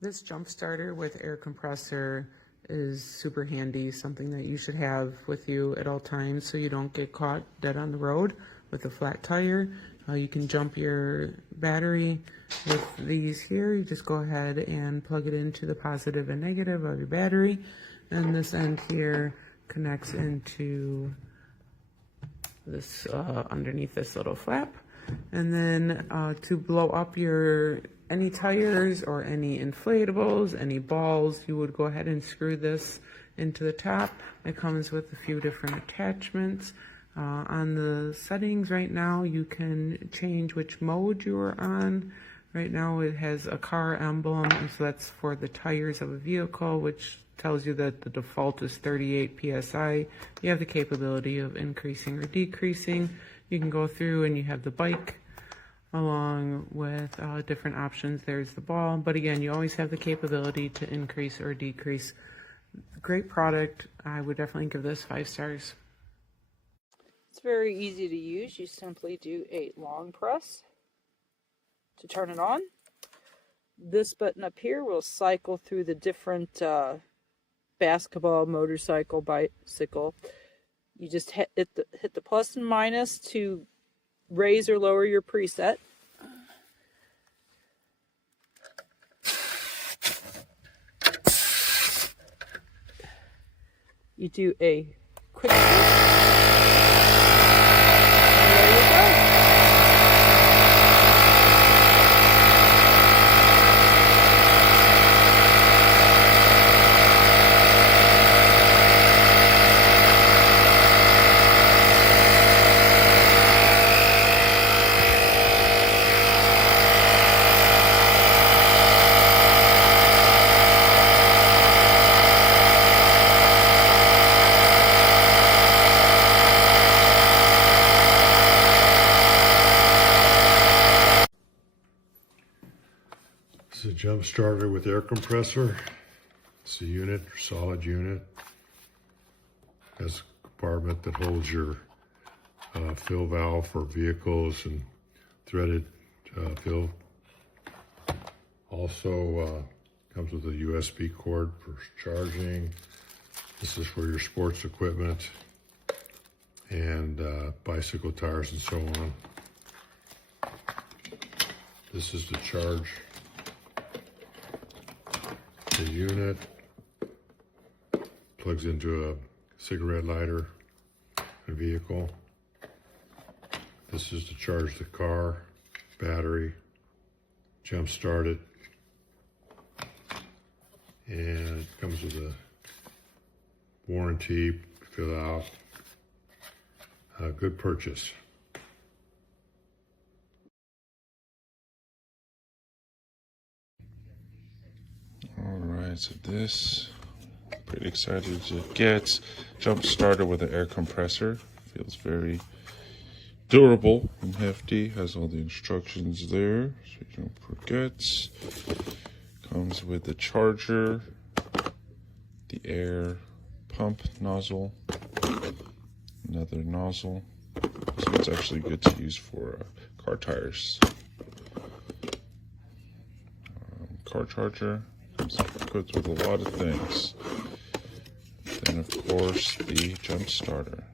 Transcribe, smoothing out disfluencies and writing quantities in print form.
This jump starter with air compressor is super handy, something that you should have with you at all times so you don't get caught dead on the road with a flat tire. You can jump your battery with these here. You just go ahead and plug it into the positive and negative of your battery, and this end here connects into this underneath this little flap. And then to blow up your any tires or any inflatables, any balls, you would go ahead and screw this into the top. It comes with a few different attachments. On the settings right now, you can change which mode you are on. Right now it has a car emblem, and so that's for the tires of a vehicle, which tells you that the default is 38 PSI. You have the capability of increasing or decreasing. You can go through and you have the bike along with different options. There's the ball, but again, you always have the capability to increase or decrease. Great product. I would definitely give this 5 stars. It's very easy to use. You simply do a long press to turn it on. This button up here will cycle through the different basketball, motorcycle, bicycle. You just hit the plus and minus to raise or lower your preset. You do a quick switch. There you go. It's a jump starter with air compressor. It's a unit, solid unit. Has a compartment that holds your fill valve for vehicles and threaded fill. Also comes with a USB cord for charging. This is for your sports equipment and bicycle tires and so on. This is to charge the unit. Plugs into a cigarette lighter and vehicle. This is to charge the car, battery, jump start it, and it comes with a warranty, fill out. A good purchase. Alright, so this, pretty excited to get. Jump starter with an air compressor. Feels very durable and hefty. Has all the instructions there, so you don't forget. Comes with the charger, the air pump nozzle, another nozzle. So it's actually good to use for car tires. Car charger. Goes with a lot of things. Then of course the jump starter.